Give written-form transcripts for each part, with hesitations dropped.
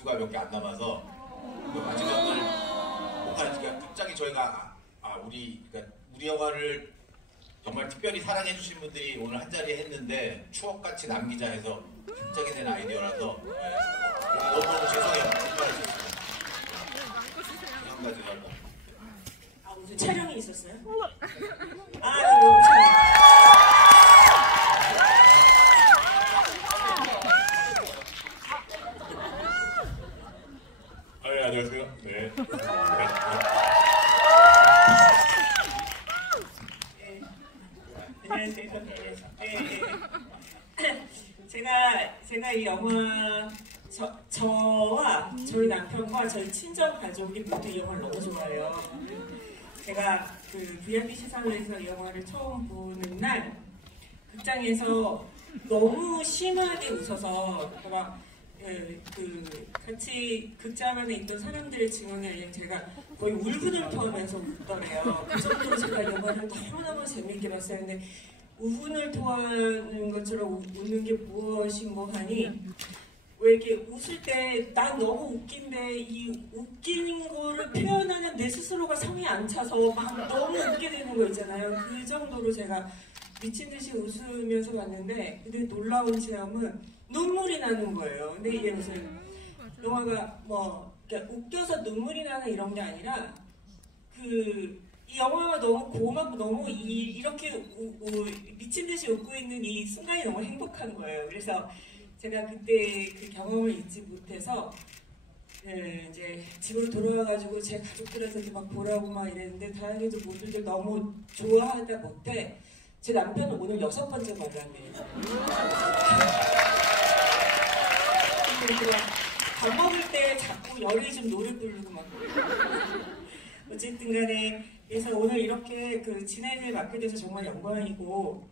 부수가 몇 개 안 남아서 그 마지막을 못하니까 갑자기 저희가 그러니까 우리 영화를 정말 특별히 사랑해 주신 분들이 오늘 한 자리에 했는데 추억같이 남기자 해서 갑자기 된 아이디어라서 너무 죄송해요. 무슨 촬영이 있었어요? 네, 안녕하세요. 네. 안녕하세요. 제가 이 영화 저와 저희 남편과 저희 친정 가족이 모두 이 영화를 너무 좋아해요. 제가 그 VIP 시상회에서 이 영화를 처음 보는 날 극장에서 너무 심하게 웃어서 같이 극장 안에 있던 사람들의 증언에 의하면 제가 거의 울분을토하면서 웃더래요. 그 정도로 제가 영화를 너무너무 재밌게 봤어요. 근데 우분을 토하는 것처럼 웃는 게 무엇이 뭐하니 왜 이렇게 웃을 때 난 너무 웃긴데 이 웃기는 거를 표현하는 내 스스로가 성이 안 차서 막 너무 웃게 되는 거 있잖아요. 그 정도로 제가 미친 듯이 웃으면서 봤는데 근데 놀라운 체험은 눈물이 나는 거예요. 근데 이게 무슨 영화가 뭐 웃겨서 눈물이 나는 이런 게 아니라 이 영화가 너무 고맙고 너무 이렇게 미친 듯이 웃고 있는 이 순간이 너무 행복한 거예요. 그래서 제가 그때 그 경험을 잊지 못해서 이제 집으로 돌아와가지고 제 가족들한테도 막 보라고 막 이랬는데 다행히도 모두들 너무 좋아하다 못해 제 남편은 오늘 6번째 만남이에요. 밥 먹을 때 자꾸 열이 좀 노래 부르고 막 어쨌든 간에 그래서 오늘 이렇게 그 진행을 맡게 돼서 정말 영광이고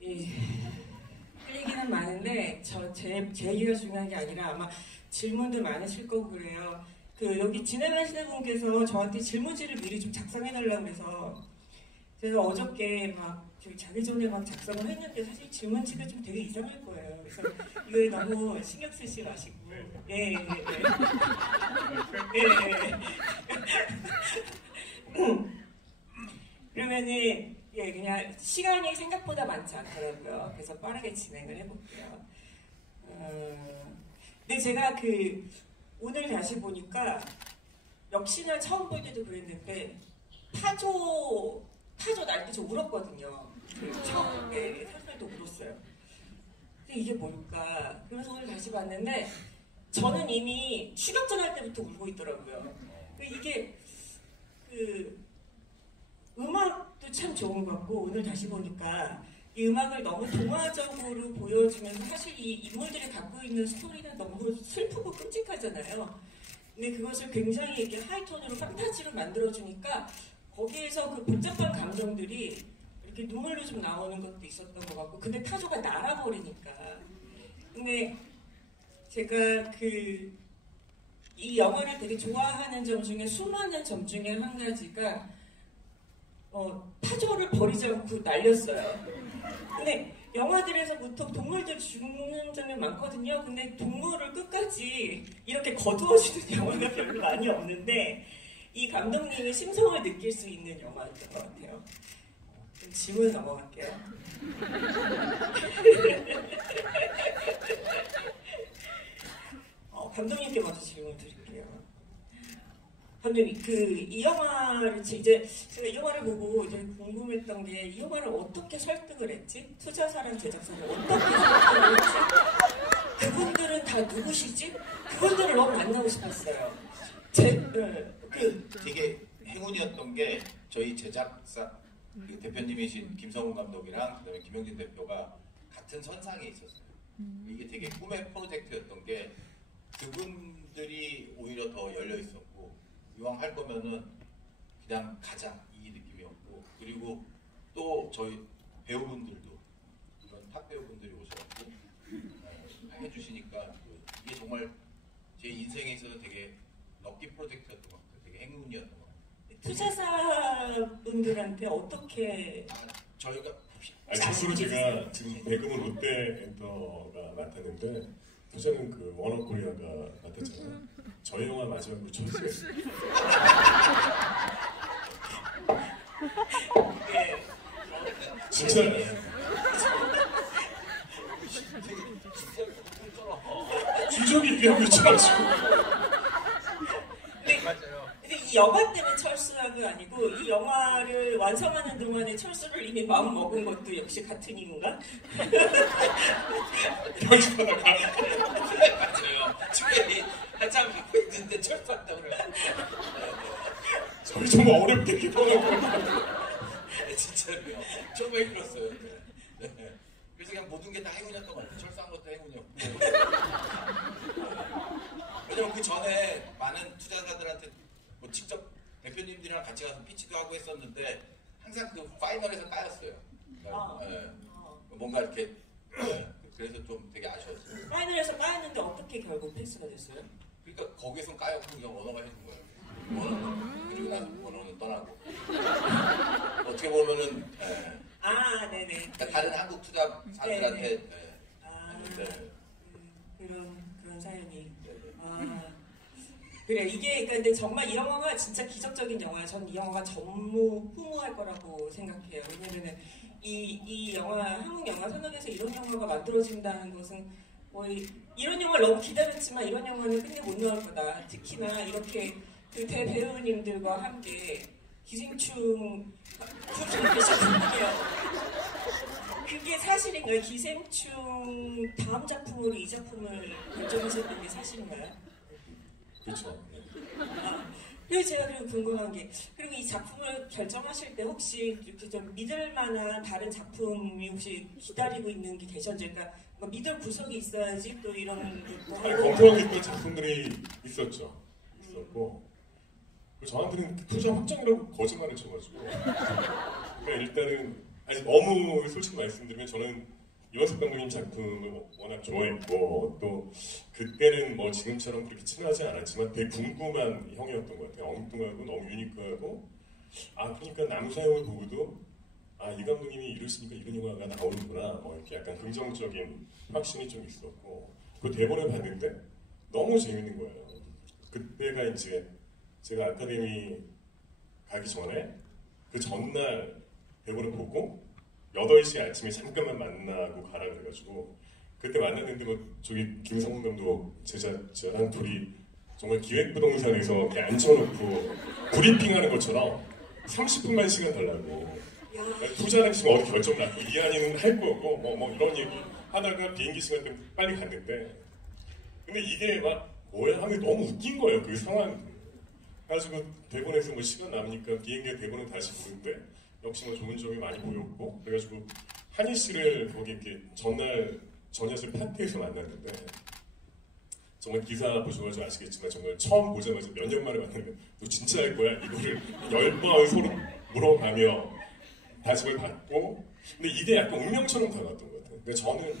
할 얘기는 많은데 제 얘기가 중요한 게 아니라 아마 질문도 많으실 거고 그래요. 여기 진행하시는 분께서 저한테 질문지를 미리 좀 작성해달라고 해서 제가 어저께 막 자기 전에 막 작성을 했는데 사실 질문지가 좀 되게 이상할 거예요. 그래서 이거 너무 신경 쓰지 마시고 그러면은 그냥 시간이 생각보다 많지 않더라고요. 그래서 빠르게 진행을 해볼게요. 근데 제가 오늘 다시 보니까 역시나 처음 볼 때도 그랬는데 타조 날 때 저 울었거든요. 처음에 사실도 울었어요. 근데 이게 뭘까? 그래서 오늘 다시 봤는데 저는 이미 추격전 할 때부터 울고 있더라고요. 이게 음악도 참 좋은 것 같고 오늘 다시 보니까 이 음악을 너무 동화적으로 보여주면서 사실 이 인물들이 갖고 있는 스토리는 너무 슬프고 끔찍하잖아요. 근데 그것을 굉장히 이렇게 하이톤으로 판타지로 만들어주니까 거기에서 그 복잡한 감정들이 이렇게 눈물로 좀 나오는 것도 있었던 것 같고 근데 타조가 날아버리니까 근데 제가 이 영화를 되게 좋아하는 점 중에 수많은 점 중에 한 가지가 타조를 버리지 않고 날렸어요. 근데 영화들에서 보통 동물들 죽는 장면 많거든요. 근데 동물을 끝까지 이렇게 거두어주는 영화가 별로 많이 없는데 이 감독님이 심성을 느낄 수 있는 영화였던 것 같아요. 질문 넘어갈게요. 감독님께 먼저 질문 드릴게요. 감독님, 이 영화를 제가 이 영화를 보고 이제 궁금했던 게 이 영화를 어떻게 설득을 했지? 투자사랑 제작사를 어떻게 설득을 했지? 그분들은 다 누구시지? 그분들을 너무 만나고 싶었어요. 되게 행운이었던 게 저희 제작사 대표님이신 김성훈 감독이랑 그다음에 김영진 대표가 같은 선상에 있었어요. 이게 되게 꿈의 프로젝트였던 게 그분들이 오히려 더 열려 있었고 이왕 할 거면은 그냥 가자 이 느낌이었고 그리고 또 저희 배우분들도 이런 탑 배우분들이 오셔서 해주시니까 이게 정말 제 인생에 있어서 되게 럭키 프로젝트였던 것 같아요. 되게 행운이었던 것 같아요. 투자사분들한테 어떻게 참고로 제가 지금 배금은 롯데 엔터가 맡았는데 부자는 그 워너코리아가 맡았잖아요. 저희 영화 마지막으로 철수했어요. 네. 진짜요. 주적이 얘기하고 있잖아. 근데 이 영화 때문에 철수한 게 아니고 이 영화를 완성하는 동안에 철수를 이미 마음 먹은 것도 역시 같은 이유인가? 편집하다가 맞아요. 지금 한참 갖고 있는데 철수한다고 그래요. 저희 정말 어렵게 기뻐하고 진짜로요. 처음에 그랬어요. 네. 그래서 그냥 모든 게 다 행운이었던 것 같아요. 철수한 것도 행운이었고. 왜냐면 그 전에 많은 투자자들한테 뭐 직접 대표님들이랑 같이 가서 피치도 하고 했었는데 항상 그 파이널에서 까였어요. 네. 뭔가 이렇게 그래서 좀 되게 아쉬웠어요. 파이널에서 까였는데 어떻게 결국 패스가 됐어요? 그러니까 거기선 까였고 그냥 원어가 해준 거예요. 원어는 그리고 나서 원어는 떠나고 어떻게 보면은 아, 네네. 그러니까 다른 한국 투자사들한테 네. 그런 사연이. 그래 이게 그러니까 근데 정말 이 영화가 진짜 기적적인 영화예요. 전 이 영화가 전무후무할 거라고 생각해요. 왜냐면은 이 영화 한국 영화 산업에서 이런 영화가 만들어진다는 것은 거의 이런 영화를 너무 기다렸지만 이런 영화는 끝내 못 나올 거다. 특히나 이렇게 그 대배우님들과 함께 기생충 그게 사실인가요? 기생충 다음 작품으로 이 작품을 결정하셨던 게 사실인가요? 그렇죠. 그리고 제가 그리고 궁금한 게 그리고 이 작품을 결정하실 때 혹시 이렇게 좀 믿을 만한 다른 작품이 혹시 기다리고 있는 게 계셨는지 그러니까 뭐 믿을 구석이 있어야지 또 이런 것도 아니, 검토하고 있던 작품들이 있었죠. 있었고 저한테는 투자 확정이라고 거짓말을 쳐가지고 그러니까 일단은 아니 너무 솔직히 말씀드리면 저는 이원석 감독님 작품을 워낙 좋아했고 또 그때는 뭐 지금처럼 그렇게 친하지 않았지만 되게 궁금한 형이었던 것 같아요. 엉뚱하고 너무 유니크하고 그러니까 남사형을 보고도 이 감독님이 이러시니까 이런 영화가 나오는구나 뭐 이렇게 약간 긍정적인 확신이 좀 있었고 그 대본을 봤는데 너무 재밌는 거예요. 그때가 이제 제가 아카데미 가기 전에 그 전날 대본을 보고 8시 아침에 잠깐만 만나고 가라 그래가지고 그때 만났는데 뭐 저기 김성훈 감독 제자랑 둘이 정말 기획부동산에서 이렇게 앉혀놓고 브리핑하는 것처럼 30분만 시간 달라고 투자는 지금 어디 결정 났고 이한이는 할 거고 뭐 이런 얘기 하다가 비행기 시간 때문에 빨리 갔는데 근데 이게 막 뭐야 하면 너무 웃긴 거예요 그 상황 그래가지고 대본에서 뭐 시간 남으니까 비행기에 대본을 다시 보는데 역시 뭐 좋은 점이 많이 보였고 그래가지고 한희 씨를 거기 이렇게 전날 저녁을 파티에서 만났는데 정말 기사 보셔가지고 아시겠지만 정말 처음 보자마자 몇 년 만에 만났는데 너 진짜 할 거야? 이거를 10번 서로 물어가며 다짐을 받고 근데 이게 약간 운명처럼 다가왔던 것 같아요. 근데 저는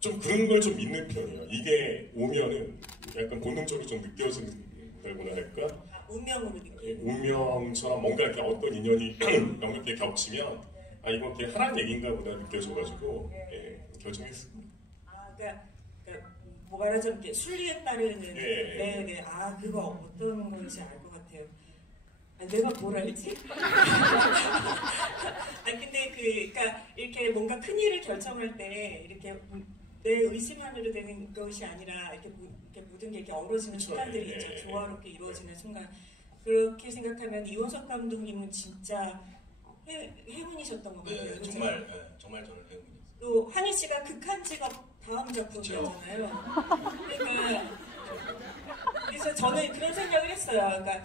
좀 그런 걸 좀 믿는 편이에요. 이게 오면은 약간 본능적으로 좀 느껴진다고나 할까? 운명으로 느끼는 운명처럼 뭔가 이렇게 어떤 인연이 연극에 겹치면 이거 이렇게 하라는 얘기인가 보다 느껴져가지고 결정했습니다. 그러니까 뭐 말하자면 이렇게 순리에 따르는 네. 그거 어떤 건지 알 것 같아요. 내가 뭘 알지? 근데 그러니까 이렇게 뭔가 큰 일을 결정할 때 이렇게 내 의심만으로 되는 것이 아니라 이렇게 모든 게 이렇게 어우러지는 순간들이 있죠. 조화롭게 이루어지는 순간. 그렇게 생각하면 이원석 감독님은 진짜 행운이셨던 것 같아요. 네, 정말 저는 행운이었어요. 또 한희 씨가 극한 직업 다음 작품이었잖아요. 그러니까 그래서 저는 그런 생각을 했어요. 그러니까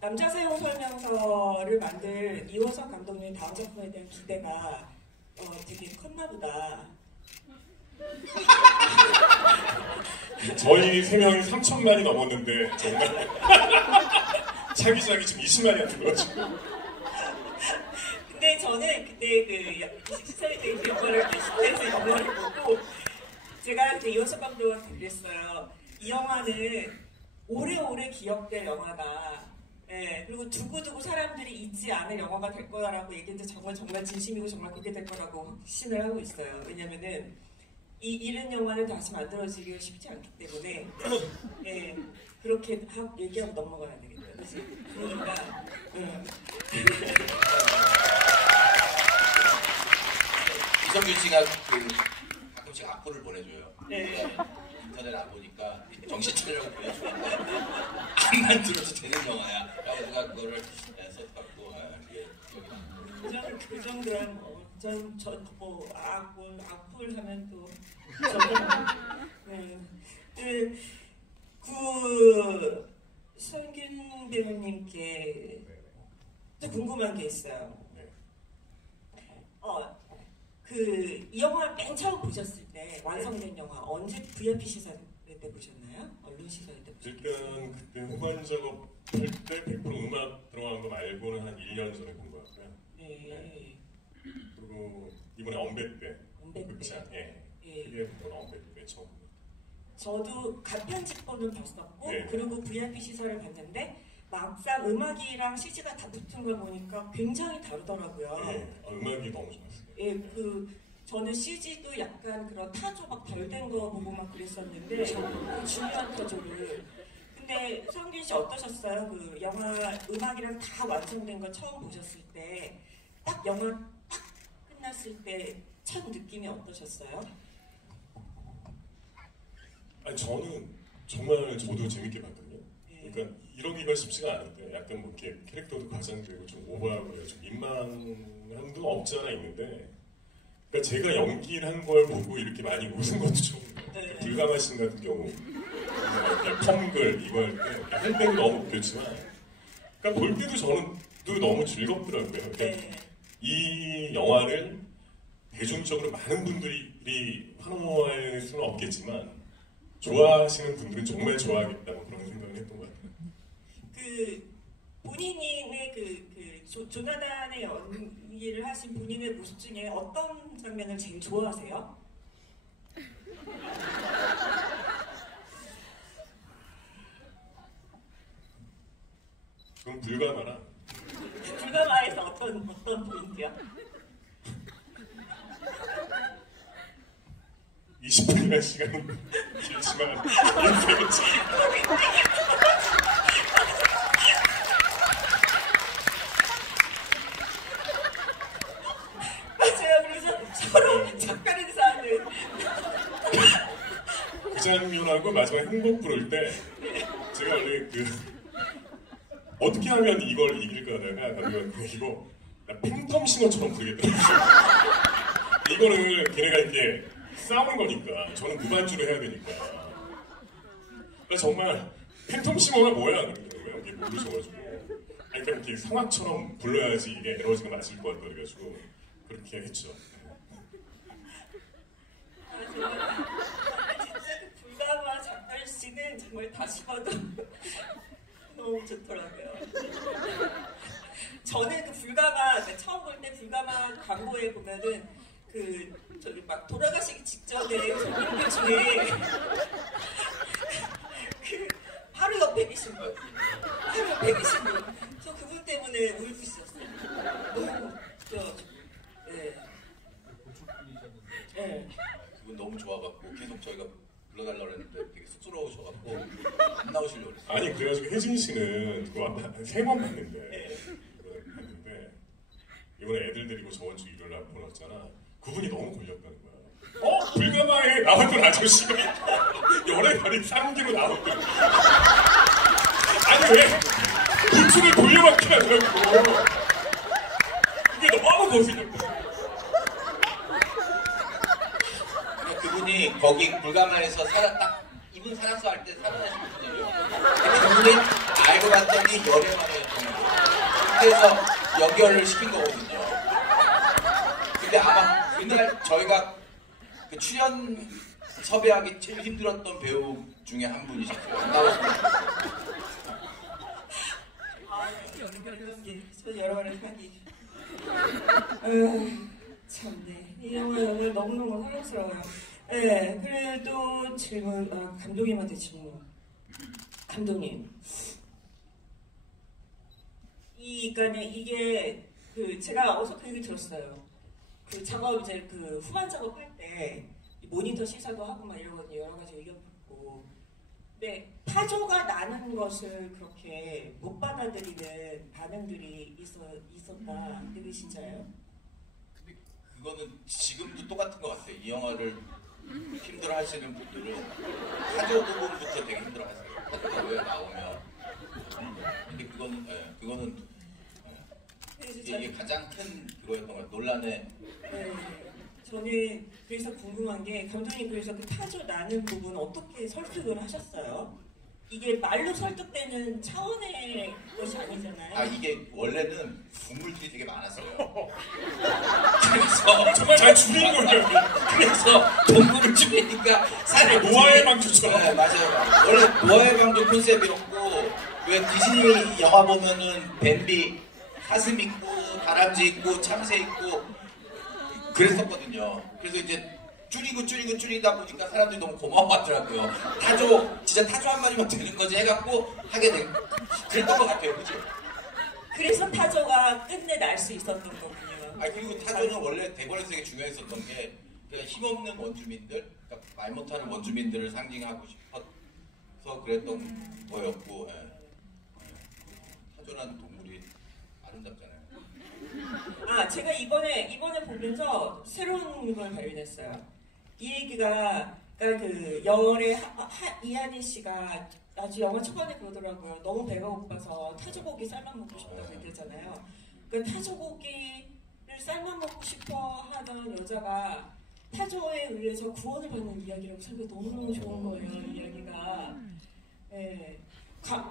남자 사용 설명서를 만들 이원석 감독님의 다음 작품에 대한 기대가 되게 컸나 보다. 저희 3명이 3천만이 넘었는데 정말 차기작이 지금 20만이 안 들어가지고 근데 저는 그때 그 시사회대 영화를 시사에서 영화를 보고 제가 그때 이원석 감독한테 그랬어요. 이 영화는 오래오래 기억될 영화다. 네, 그리고 두고두고 사람들이 잊지 않을 영화가 될 거라고 얘기했는데 정말 진심이고 정말 그렇게 될 거라고 확신을 하고 있어요. 왜냐면은 이런 영화를 다시 만들어지기가 쉽지 않기 때문에 예, 그렇게 얘기하고 넘어가야 되겠다. 그치? 그러니까 이성균 씨가 가끔씩 악플을 보내줘요. 네. 인터넷 안 보니까 정신 차리라고 보내주는데 안만 들어도 되는 영화야. 그래서 제가 그거를 써갖고 이게 기억이 납니다. 그 정도는 뭐 악플 하면 또 그 성균 배우님께 또 궁금한 게 있어요. 그 이 영화 맨 처음 보셨을 때 완성된 영화 언제 VIP 시사회 때 보셨나요? 언론 시사회 때 보셨나요? 일단 그때 후반 작업할 때 100% 음악 들어간 거 말고는 한 1년 전에 본 것 같고요. 네. 그리고 이번에 언배 때 극장, 그게 언배 때 처음 본 것 같아요. 저도 간편집본은 봤었고 네. 그리고 VIP 시사를 봤는데 막상 음악이랑 CG가 다 붙은 걸 보니까 굉장히 다르더라고요. 음악이 너무 좋았어요. 예, 저는 CG도 약간 그런 타조 막 덜 된 거 보고 막 그랬었는데 중요한 타조를. 근데 성균 씨 어떠셨어요? 그 영화 음악이랑 다 완성된 거 처음 보셨을 때 딱 영화 딱 끝났을 때 첫 느낌이 어떠셨어요? 아니 저는 정말 저도 재밌게 봤거든요. 그러니까 이러기가 쉽지가 않은데 약간 뭐 이렇게 캐릭터도 과장되고 좀 오버하고 좀 민망함도 없지 않아 있는데, 그러니까 제가 연기를 한 걸 보고 이렇게 많이 웃은 것도 좀 불가마신 같은 경우 펑글 이거 할 때는 너무 웃겼지만, 그러니까 볼 때도 저는 또 너무 즐겁더라고요. 그러니까 이 영화를 대중적으로 많은 분들이 환호할 수는 없겠지만 좋아하시는 분들은 정말 좋아하겠다고 그런 생각을 했던 것 같아요. 본인의 조나단의 연기를 하신 본인의 모습 중에 어떤 장면을 제일 좋아하세요? 그럼 불가마라. 불가마에서 어떤 포인트요? 20분이나 시간은 길지만 인생은 맞아요. 그래서 서로 작별 인사하는. 그 장면하고 마지막 행복 부를 때 제가 원래 어떻게 하면 이걸 이길까 하다가 이거 나 팬텀 싱어처럼 부르겠더라고요. 이거는 걔네가 이렇게 싸우는 거니까 저는 무반주로 해야 되니까. 나 정말 팬텀 싱어가 뭐야? 그러더라고요. 이게 모르셔가지고. 그러니까 이렇게 성악처럼 불러야지 이게 에너지가 맞을 것 같다 그래가지고 그렇게 했죠. 진짜 그 불가마 작별 씨는 정말 다시 봐도 너무 좋더라고요. 저는 그 불가마 처음 볼 때 불가마 광고에 보면은 저기 막 돌아가시기 직전에 손님들 중에 바로 옆에 계신 분, 저 그분 때문에 울고 있었어요. 너무 웃겨가지고. 네. 그분 너무 좋아갖고 계속 저희가 불러달라고 했는데 되게 쑥스러우셔갖고 안 나오시려고 그랬어요. 아니 그래가지고 혜진 씨는 그거 한 3번 봤는데 이번에 애들 데리고 저번 주 일요일 날 보냈잖아. 그분이 너무 걸렸다는 거야. 불가마에 나왔던 아저씨가 열애발이 3기로 나왔던 거야. 아니 왜 부츠를 돌려받기 하더라고. 그게 너무 거슬렸다. 그분이 거기 불가마에서 이분 살았어 할 때 살아나신 분이에요. 그분이 알고 봤더니 열애마다였던 거예요. 그래서 연결을 시킨 거거든요. 근데 아마 그날 저희가 그 출연 섭외하기 제일 힘들었던 배우 중에 한 분이셨어요. 안 나오셨어요. 저 여러 번을 사기. 참네. 이 영화 너무너무 사랑스러워요. 네, 그래도 질문, 감독님한테 질문. 감독님. 그러니까 이게 제가 어디서 그 얘기 들었어요. 그 작업 이제 후반 작업할 때 모니터 시사도 하고 막 이러거든요. 여러 가지 의견 듣고. 근데 타조가 나는 것을 그렇게 못 받아들이는 반응들이 있었다. 그게 진짜예요? 근데 그거는 지금도 똑같은 것 같아요. 이 영화를 힘들어 하시는 분들은 타조 부분부터 되게 힘들어 하세요. 타조가 왜 나오면. 근데 그거는 이게 가장 큰 그거였던 것 같아요. 논란의. 네. 저는 그래서 궁금한 게 감독님 그래서 그 타조 나는 부분 어떻게 설득을 하셨어요? 이게 말로 설득되는 차원의 것이 아니잖아요. 아 이게 원래는 동물들이 되게 많았어요. 그래서 정말 잘 줄인 거예요. 그래서 동물을 줄이니까 사람들이 노아의 방주처럼. 네, 맞아요. 원래 노아의 방주 컨셉이었고 왜 디즈니 영화 보면은 뱀비 사슴 있고 다람쥐 있고 참새 있고 그랬었거든요. 그래서 이제 줄이다 보니까 사람들이 너무 고마워하더라고요. 진짜 타조 한 마리만 되는 거지 해갖고 하게 된 그랬던 것 같아요. 그죠? 그래서 타조가 끝내 날 수 있었던 거군요. 아 그리고 타조는 원래 대본에서 되게 중요했었던 게 그냥 힘없는 원주민들, 그러니까 말 못하는 원주민들을 상징하고 싶어서 그랬던 거였고 타조라는 동물이 아름답잖아요. 아 제가 이번에 보면서 새로운 걸 발견했어요. 이 얘기가 그러니까 그 열의 이한희 씨가 아주 영화 초반에 그러더라고요. 너무 배가 고파서 타조고기 삶아 먹고 싶다고 그랬잖아요. 그 타조고기를 삶아 먹고 싶어 하던 여자가 타조에 의해서 구원을 받는 이야기라고 생각이 너무너무 좋은 거예요. 이 이야기가. 네.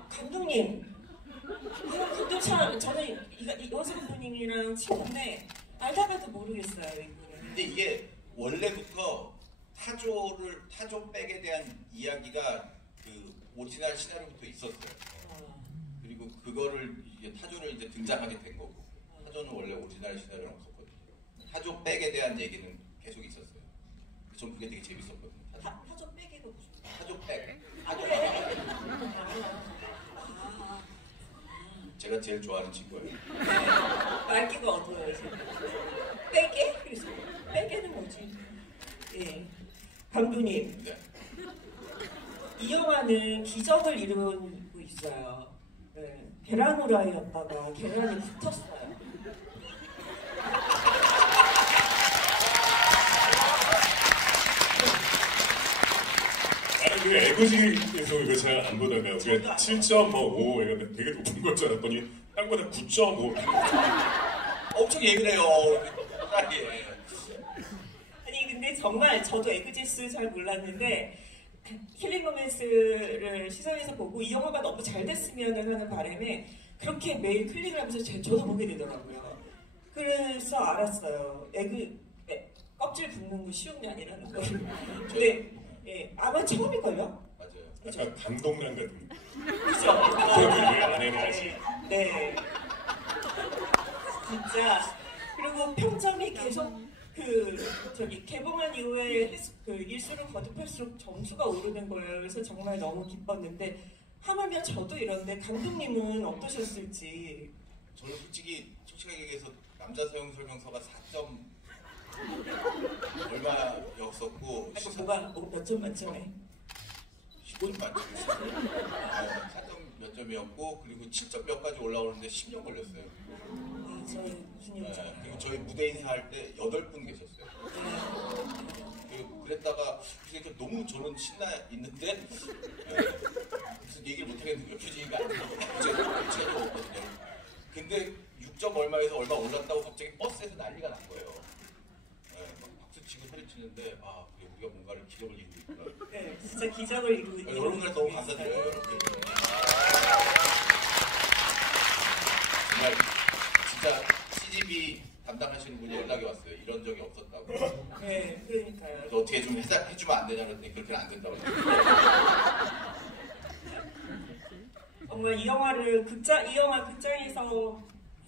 감독님. 감독 저는 이원석 감독님이랑 친구인데 알다가도 모르겠어요. 이거는. 근데 이게 원래부터 타조백에 대한 이야기가 그 오리지널 시나리오부터 있었어요. 그리고 그거를 이제 타조를 이제 등장하게 된 거고 타조는 원래 오리지널 시나리오는 없었거든요. 타조백에 대한 얘기는 계속 있었어요. 전 그게 되게 재밌었거든요. 타조백이가 무슨? 타조백. 그래. 제가 제일 좋아하는 친구예요. 말기가 어두워요 지금. 빼개? 그래서 빼개는 뭐지? 예. 감독님. 네. 이 영화는 기적을 이루고 있어요. 네. 계란 후라이였다가 계란이 붙었어요. 그 에그지에서 이거 제가 안 보다가 우리가 7.5 이거 되게 높은 걸 줄 알았더니 땅보다 9.5. 엄청 예민해요. 아니 근데 정말 저도 에그제스 잘 몰랐는데 킬링 로맨스를 시선에서 보고 이 영화가 너무 잘 됐으면 하는 바람에 그렇게 매일 클릭을 하면서 저도 보게 되더라고요. 그래서 알았어요. 껍질 붓는 거 쉬운 게 아니라는 걸. 근데 예, 아마 처음일걸요? 맞아요. 약간 감동란 같은. 그죠? 안에는 아직. 네. 진짜. 그리고 평점이 계속 개봉한 이후에 그 일수를 거듭할수록 점수가 오르는 거예요. 그래서 정말 너무 기뻤는데 하물며 저도 이런데 감독님은 어떠셨을지. 저는 솔직하게 얘기해서 남자 사용 설명서가 4점 얼마였었고 몇 점 만점에? 15점 만점이었어요. 4점 몇 점이었고 그리고 7점 몇 가지 올라오는데 10년 걸렸어요. 저희 무슨 영화? 그리고 저희 무대 인사할 때 8분 계셨어요. 그랬다가 그러니까 너무 저는 신나 있는데 무슨 얘기를 못하겠는 거예요. 표지가 안 돼요. 제가 없거든요. 근데 6점 얼마에서 얼마 올랐다고 갑자기 버스에서 난리가 난 거예요. 박수 치고 소리 치는데 그래 우리가 뭔가를 기적을 이루고 있구나. 네, 진짜 기적을 이루고 있는. 여러분들 너무 감사드려요. 여러분들. 정말 진짜 CGV 담당하시는 분이 연락이 왔어요. 이런 적이 없었다고. 네, 그러니까요. 그래서 어떻게 좀 해주면 안 되냐 그랬더니 그렇게는 안 된다고. 정말 이 영화 극장에서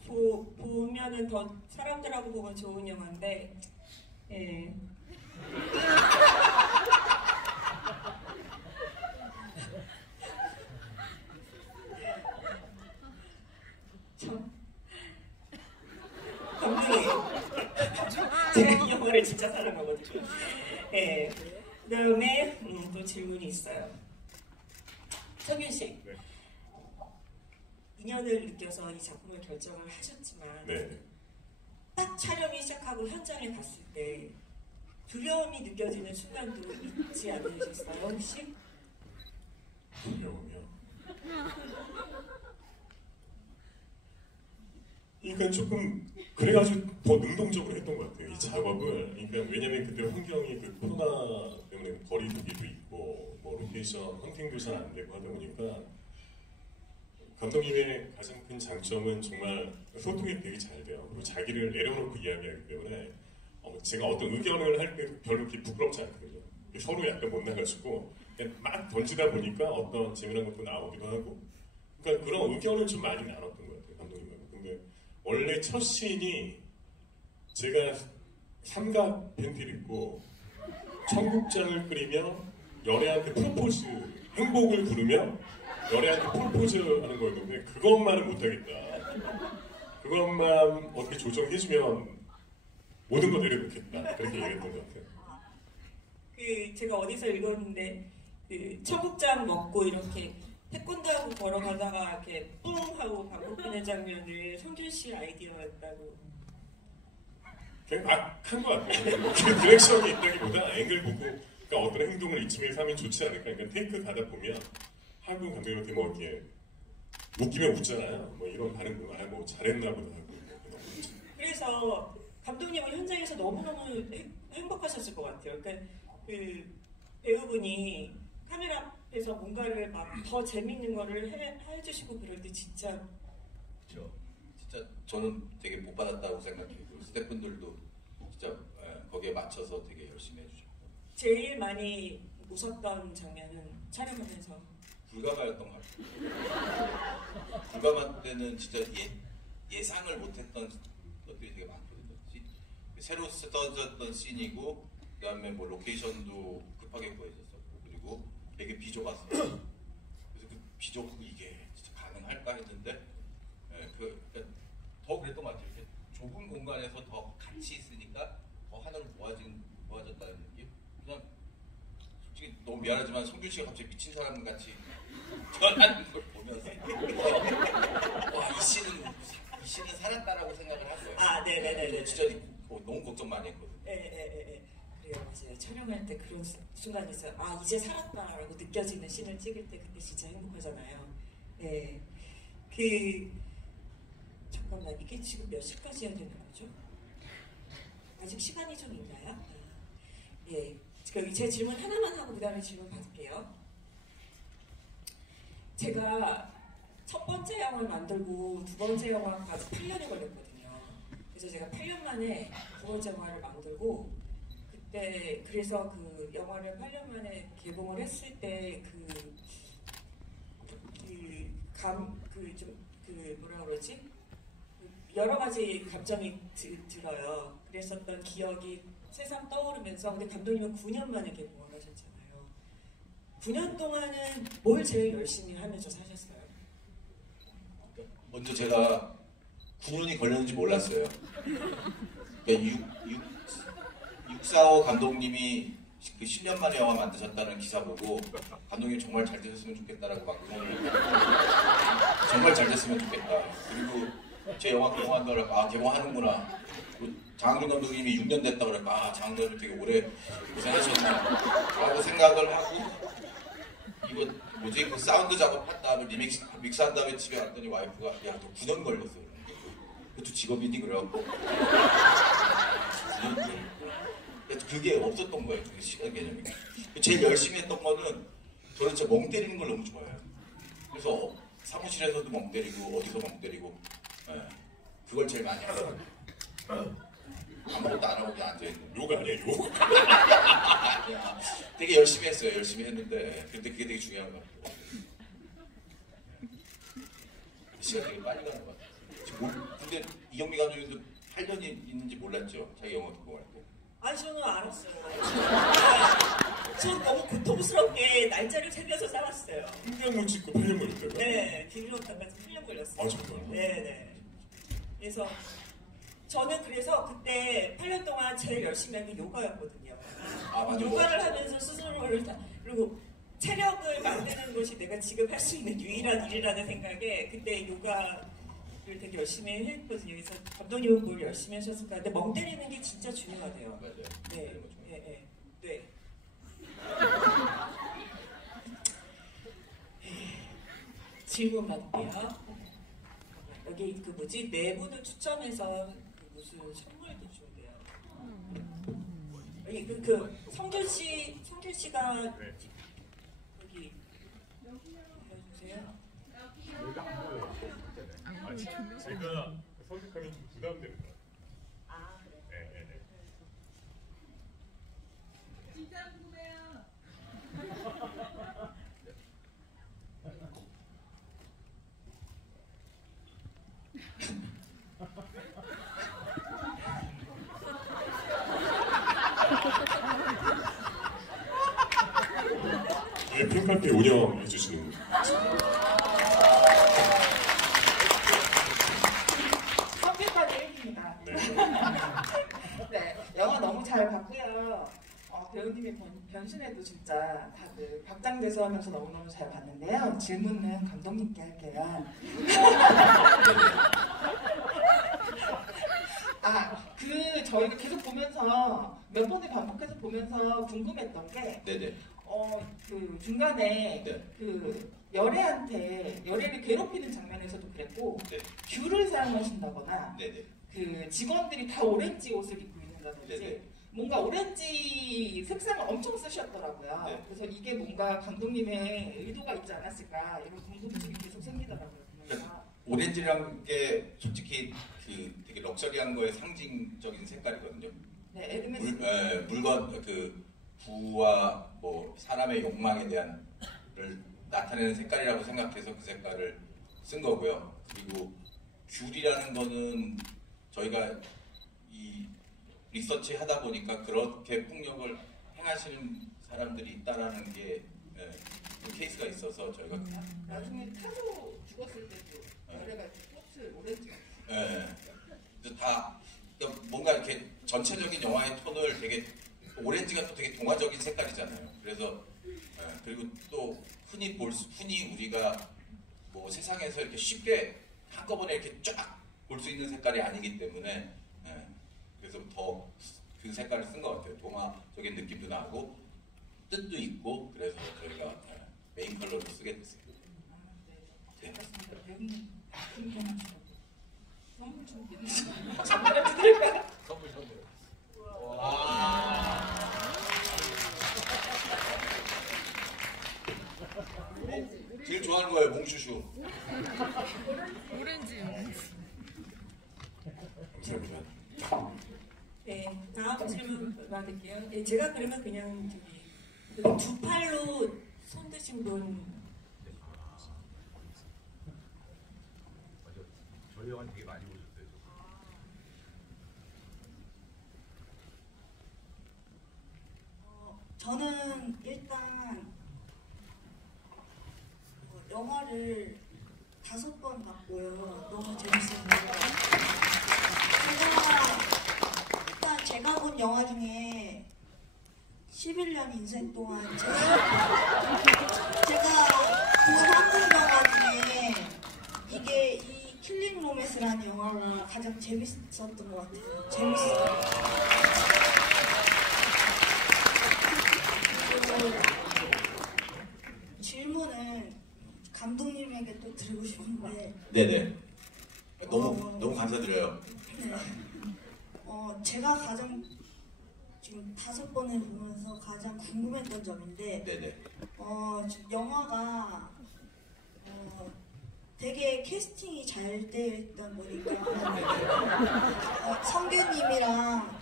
보면은 더 사람들하고 보면 좋은 영화인데, 예. 감독님, 제가 이 영화를 진짜 사랑하거든요. 네. 그다음에 또 질문이 있어요. 성균 씨, 네. 인연을 느껴서 이 작품을 결정을 하셨지만 네. 딱 촬영이 시작하고 현장에 갔을 때 두려움이 느껴지는 순간도 있지 않으셨어요, 혹시? 두려움이요. 그러니까 조금 그래가지고 더 능동적으로 했던 것 같아요. 이 작업을. 그러니까 왜냐면 그때 환경이 그 코로나 때문에 거리두기도 있고 뭐 로케이션 헌팅도 잘 안 되고 하다 보니까 감독님의 가장 큰 장점은 정말 소통이 되게 잘 돼요. 그리고 자기를 내려놓고 이야기하기 때문에 제가 어떤 의견을 할 때 별로 그렇게 부끄럽지 않거든요. 서로 약간 못 나가지고 그냥 막 던지다 보니까 어떤 재미난 것도 나오기도 하고 그러니까 그런 의견을 좀 많이 나눴던 것 같아요. 감독님하고. 근데 원래 첫 씬이 제가 삼각 팬티를 입고 청국장을 끓이며 연애한테 프로포즈 행복을 부르며 연애한테 프로포즈 하는 거였는데 그것만은 못하겠다. 그것만 어떻게 조정해주면 모든 거 내려놓겠다. 그렇게 얘기했던 것 같아요. 제가 어디서 읽었는데 청국장 먹고 이렇게 태권도하고 걸어가다가 이렇게 뿡 하고 방귀 뀌는 장면을 성균 씨 아이디어였다고. 그냥 막 한 것 같아요. 그 디렉션이 있다기보다 앵글 보고 그러니까 어떤 행동을 이쯤에서 하면 좋지 않을까. 그러니까 테이크 가다 보면 한국 감독님한테 뭐 이렇게 웃기면 웃잖아요. 뭐 이런 반응 보면 뭐 잘했나 보다 하고. 그래서 감독님은 현장에서 너무너무 행복하셨을 것 같아요. 그러니까 그 배우분이 카메라 앞에서 뭔가를 막 더 재밌는 거를 해주시고 그럴 때 진짜 그렇죠. 진짜 저는 되게 못 받았다고 생각해요. 스태프분들도 진짜 거기에 맞춰서 되게 열심히 해주셨고. 제일 많이 웃었던 장면은 촬영하면서 불가마였던 것 같아요. 불가마 때는 진짜 예상을 못했던 것들이 되게 많거든요. 새로 써졌던 씬이고 그다음에 뭐 로케이션도 급하게 구해졌었고 그리고 되게 비좁았어요. 그래서 그 비좁고 이게 진짜 가능할까 했는데 더 그랬던 것 같아요. 좁은 공간에서 더 같이 있으니까 더 하나로 모아졌다는 느낌. 그냥 솔직히 너무 미안하지만 성균 씨가 갑자기 미친 사람 같이 전하는 걸 보면서 와, 이 씨는 살았다라고 생각을 했어요. 아, 네네네. 진짜 너무 걱정 많이 했거든요. 네. 그래요. 맞아요. 촬영할 때 그런 순간이 있어요. 아, 이제 살았다라고 느껴지는 씬을 찍을 때 그때 진짜 행복하잖아요. 네. 잠깐만, 이게 지금 몇 시까지 해야 되는 거죠? 아직 시간이 좀 있나요? 아, 예. 제 질문 하나만 하고 그 다음에 질문 받을게요. 제가 첫 번째 영화를 만들고 두 번째 영화까지 8년이 걸렸거든요. 그래서 제가 8년 만에 두 번째 영화를 만들고 그때 그래서 그 영화를 8년 만에 개봉을 했을 때 뭐라 그러지? 여러 가지 감정이 들어요. 그랬었던 기억이 새삼 떠오르면서 근데 감독님은 9년 만에 개봉을 하셨잖아요. 9년 동안은 뭘 제일 열심히 하면서 사셨어요? 먼저 제가 9년이 걸렸는지 몰랐어요. 그러니까 645 감독님이 그 10년 만에 영화 만드셨다는 기사 보고 감독님 정말 잘 되셨으면 좋겠다라고 막 응원을 했거든요. 정말 잘 됐으면 좋겠다. 그리고 제 영화 개봉한다고 개봉하는구나. 장항준 감독님이 6년 됐다고 그러니까 장항준 되게 오래 고생하셨나 라고 생각을 하고 이거 뭐지? 그 사운드 작업한 다음에 믹스한 다음에 집에 갔더니 와이프가 야 너 9년 걸렸어. 그것도 직업이니 그래갖고 9년 걸렸구나. 그게 없었던 거예요. 그 시간 개념이. 제일 열심히 했던 거는 저는 진짜 멍 때리는 걸 너무 좋아해요. 그래서 사무실에서도 멍 때리고 어디서 멍 때리고 그걸 제일 많이 했어요. 아무것도 안 하고 그냥 앉아있는 욕 아니에요? 욕? 아니야. 되게 열심히 했어요. 열심히 했는데 근데 그게 되게 중요한 것 같아요. 시간 되게 빨리 가는 것 같아요. 근데 이경미 감독님도 8년이 있는지 몰랐죠. 자기 영화 개봉할 때. 아니 저는 알았어요. 전 너무 고통스럽게 날짜를 새겨서 살았어요. 1년 못 찍고 8년 걸렸다고요? 네, 비밀로까지 8년 걸렸어요. 아 정말? 네네. 그래서 저는 그래서 그때 8년 동안 제일 열심히 한 게 요가였거든요. 아, 맞아. 요가를 하면서 스스로를 다, 그리고 체력을 만드는 것이 내가 지금 할 수 있는 유일한 일이라는 생각에 그때 요가를 되게 열심히 했거든요. 그래서 감독님은 뭘 열심히 하셨을까? 근데 멍 때리는 게 진짜 중요하대요. 맞아요. 네, 네. 질문 받을게요. 여기 그 뭐지 내부는 추첨해서 그 무슨 선물도 준대요. 여기 그 성준 씨가 여기 보여주세요. 제가 선택하면 좀 부담되는 것 같아요. 아 그래. 네. 진짜 궁금해요. 네, 핑크한테 운영해 주시는 선택까지 1위입니다. 네. 네, 영화 너무 잘 봤고요. 배우님의 변신에도 진짜 다들 박장대소하면서 너무너무 잘 봤는데요. 질문은 감독님께 할게요. 저희가 계속 보면서 몇 번을 반복해서 보면서 궁금했던 게 네네. 그 중간에 네. 그 열애를 괴롭히는 장면에서도 그랬고 네. 귤을 사용하신다거나 네네. 그 직원들이 다 오렌지 옷을 입고 있는다든지 네네. 뭔가 오렌지 색상을 엄청 쓰셨더라고요. 네. 그래서 이게 뭔가 감독님의 의도가 있지 않았을까 이런 궁금증이 계속 생기더라고요. 보면서. 오렌지란 게 솔직히 그 되게 럭셔리한 거의 상징적인 색깔이거든요. 네, 에르메스. 물건 그 부와 뭐 사람의 욕망에 대한 를 나타내는 색깔이라고 생각해서 그 색깔을 쓴 거고요. 그리고 귤이라는 거는 저희가 이 리서치 하다 보니까 그렇게 폭력을 행하시는 사람들이 있다라는 게 그 케이스가 있어서 저희가 나중에 타로 죽었을 때도 열애가 꽃을 오렌지. 그래서 다 그러니까 뭔가 이렇게 전체적인 영화의 톤을 되게 오렌지가 또 되게 동화적인 색깔이잖아요. 그래서 그리고 또 흔히 우리가 뭐 세상에서 이렇게 쉽게 한꺼번에 이렇게 쫙 볼 수 있는 색깔이 아니기 때문에 그래서 더 그 색깔을 쓴 것 같아요. 동화적인 느낌도 나고 뜻도 있고 그래서 저희가 메인 컬러로 쓰게 됐어요. 네. 알겠습니다. 배우님 궁금하시다고. 선물 준비했는데 전화를 드릴까요? 선물. 제일 좋아하는 거예요, 몽슈슈. 오렌지. 감사합니다. 네, 다음 질문 받을게요. 네, 제가 그러면 그냥 저기 두 팔로 손 드신 분. 저희 영화 되게 많이 보셨어요. 저는 일단 영화를 5번 봤고요. 너무 재밌었고요. 제가 본 영화 중에 11년 인생 동안 제가 본 한국 영화 중에 이 킬링 로맨스라는 영화가 가장 재밌었던 것 같아요. 재밌어요. 질문은 감독님에게 또 드리고 싶은데 네네. 너무 감사드려요. 네. 제가 가장 지금 5번을 보면서 가장 궁금했던 점인데 네네. 영화가 되게 캐스팅이 잘 되어 있다 보니까 성규님이랑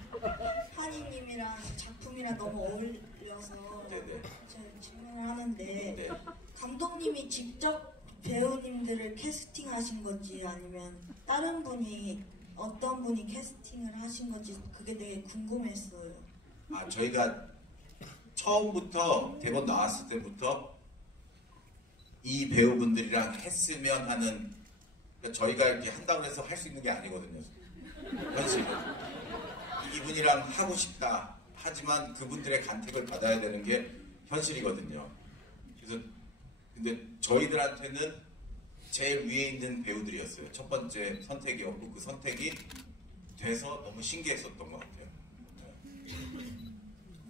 한이님이랑 작품이랑 너무 어울려서 네네. 제가 질문을 하는데 네. 감독님이 직접 배우님들을 캐스팅하신 건지 아니면 다른 분이 어떤 분이 캐스팅을 하신 건지 그게 되게 궁금했어요. 저희가 처음부터 대본 나왔을 때부터 이 배우분들이랑 했으면 하는 그러니까 저희가 이렇게 한다고 해서 할 수 있는 게 아니거든요. 현실은. 이분이랑 하고 싶다. 하지만 그분들의 간택을 받아야 되는 게 현실이거든요. 그래서 근데 저희들한테는 제일 위에 있는 배우들이었어요. 첫 번째 선택이었고 그 선택이 돼서 너무 신기했었던 것 같아요.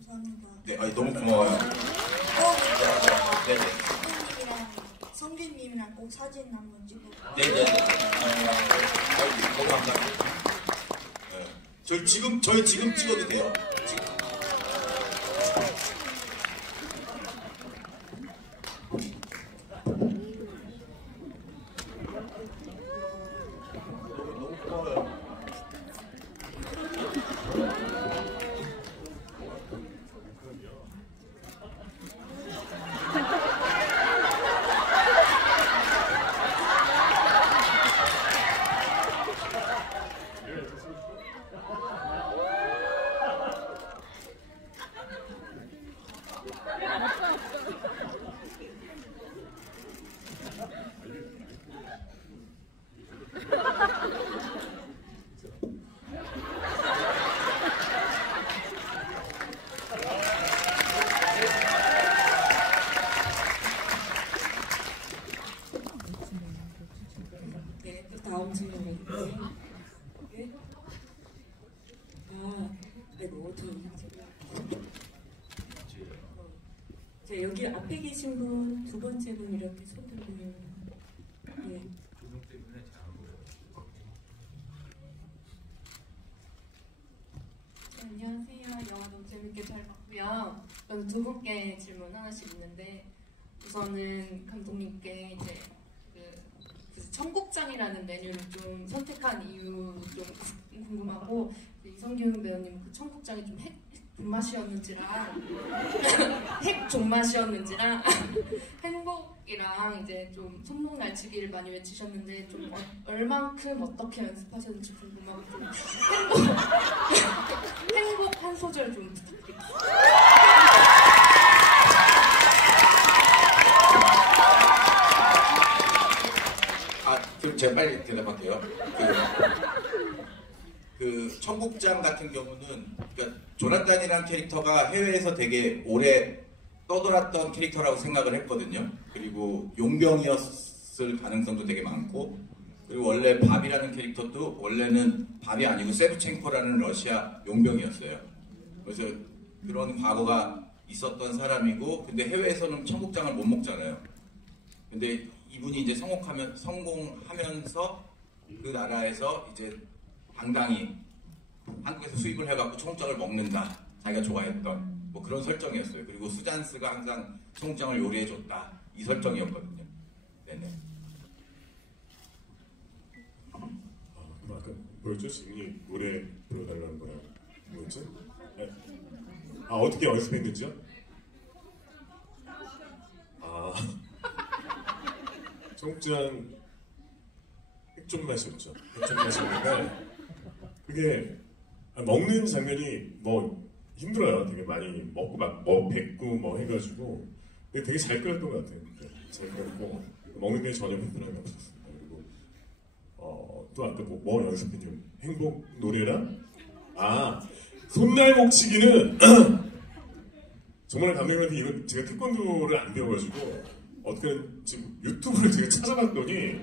감사합니다. 네, 아니, 너무 고마워요. 네네. 성규님이랑 꼭 사진 한번 찍고. 네네. 너무 감사합니다. 네. 저희 지금 찍어도 돼요. 지금. 너무 고마워요. 네, 또 다음 질문이고요. 네? 네, 자, 여기 앞에 계신 분, 두 번째 분 이렇게 손 들고요. 네. 조명 때문에 잘 안 보여요. 안녕하세요. 영화 너무 재밌게 잘 봤고요. 저는 두 분께 질문 하나씩 있는데 우선은 감독님께 이제 그 청국장이라는 메뉴를 좀 선택한 이유 좀 궁금하고 이성균 배우님 그 청국장이 좀 핵 존맛이었는지랑 핵 존맛이었는지랑 행복이랑 이제 좀 손목 날치기를 많이 외치셨는데 좀 얼만큼 어떻게 연습하셨는지 궁금하고 좀 행복 한 소절 좀 부탁드립니다. 그럼 제가 빨리 대답할게요. 그 청국장 같은 경우는 그러니까 조나단이라는 캐릭터가 해외에서 되게 오래 떠돌았던 캐릭터라고 생각을 했거든요. 그리고 용병이었을 가능성도 되게 많고 그리고 원래 밥이라는 캐릭터도 원래는 밥이 아니고 세브첸코라는 러시아 용병이었어요. 그래서 그런 과거가 있었던 사람이고 근데 해외에서는 청국장을 못 먹잖아요. 근데 이분이 이제 성공하면서 그 나라에서 이제 당당히 한국에서 수입을 해갖고 청국장을 먹는다. 자기가 좋아했던 뭐 그런 설정이었어요. 그리고 수잔스가 항상 청국장을 요리해줬다. 이 설정이었거든요. 네네. 그럼 아까 뭐였죠? 지민이 노래 불러달라는 거랑 뭐였지? 네. 어떻게 연습했는지요? 청국장 핵좀 마셨죠. 핵좀 마시는데 그게 먹는 장면이 뭐 힘들어요. 되게 많이 먹고 막 뱉고 뭐 해가지고 근데 되게 잘 끓였던 것 같아요. 잘 끓였고 먹는 데 전혀 불편함이 없었습니다. 그리고 또 아까 뭐 연습했냐면 행복 노래랑 손날목치기는 정말 감독님한테 이거 제가 태권도를 안 배워가지고 어떻게 지금 유튜브를 제가 찾아봤더니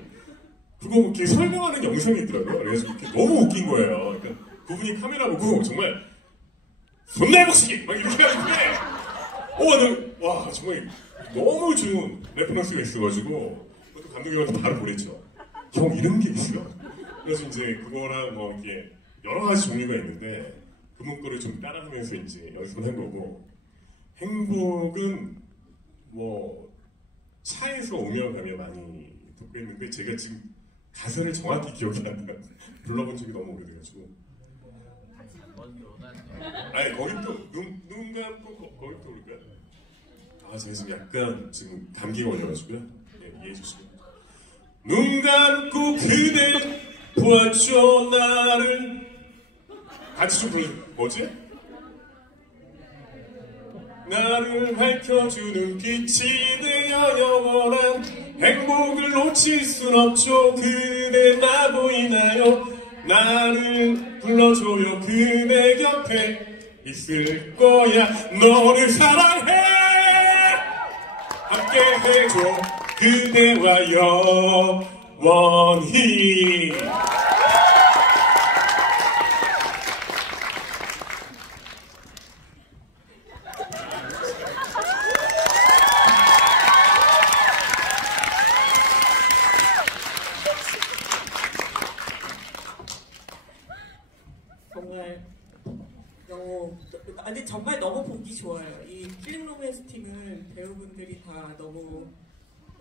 그거 이렇게 설명하는 영상이 있더라고요. 그래서 이렇게 너무 웃긴 거예요. 그러니까 그분이 카메라 보고 정말 손날목치기 막 이렇게 하는데 와 정말 너무 좋은 레퍼런스가 있어가지고 또 감독님한테 바로 보냈죠. 형 이런 게 있어요. 그래서 이제 그거랑 뭐 이렇게 여러 가지 종류가 있는데 그분 거를 좀 따라하면서 이제 연습을 한 거고 행복은 뭐 차에서 오며 가며 많이 듣고 있는데 제가 지금 가사를 정확히 기억이 안 나요. 불러본 적이 너무 오래돼가지고 아니 거기 또 눈 감고 거기 또 올까요? 제가 지금 약간 지금 감기가 걸려가지고요. 네, 이해해 주시고 눈 감고 그대 보았죠 나를 같이 좀 불러 뭐지? 나를 밝혀주는 빛이 되어 영원한 행복을 놓칠 순 없죠. 그대 나 보이나요? 나를 불러줘요. 그대 곁에 있을 거야. 너를 사랑해. 함께 해줘. 그대와 영원히. 정말 근데 정말 너무 보기 좋아요. 이 필름 로맨스 팀은 배우분들이 다 너무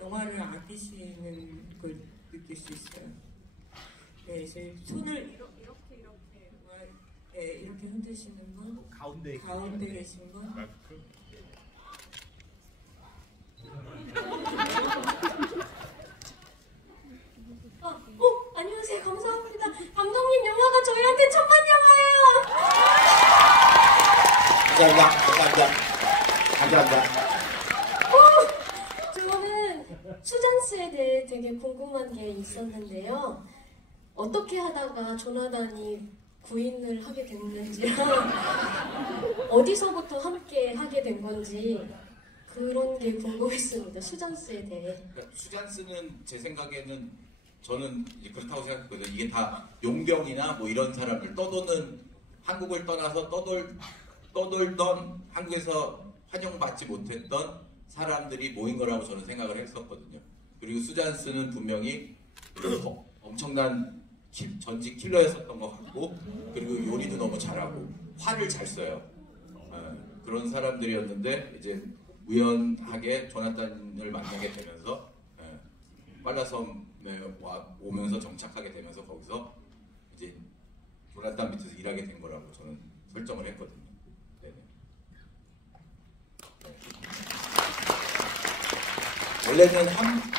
영화를 아끼시는 걸 느낄 수 있어요. 네, 이제 손을 이렇게 네, 이렇게 흔드시는 분, 가운데 계신 분. 안녕하세요. 감사합니다. 감독님 영화가 저희한테 천만 영화예요. 감사합니다. 저는 수잔스에 대해 되게 궁금한 게 있었는데요. 어떻게 하다가 조나단이 구인을 하게 됐는지랑 어디서부터 함께 하게 된 건지 그런 게 궁금했습니다. 수잔스에 대해. 그러니까 수잔스는 제 생각에는 저는 이제 그렇다고 생각했거든요. 이게 다 용병이나 뭐 이런 사람들 떠도는 한국을 떠나서 떠돌던 한국에서 환영받지 못했던 사람들이 모인 거라고 저는 생각을 했었거든요. 그리고 수잔스는 분명히 엄청난 전직 킬러였었던 것 같고, 그리고 요리도 너무 잘하고 화를 잘 써요. 그런 사람들이었는데 이제 우연하게 조나단을 만나게 되면서 빨라섬에 오면서 정착하게 되면서 거기서 이제 조나단 밑에서 일하게 된 거라고 저는 설정을 했거든요. 네네.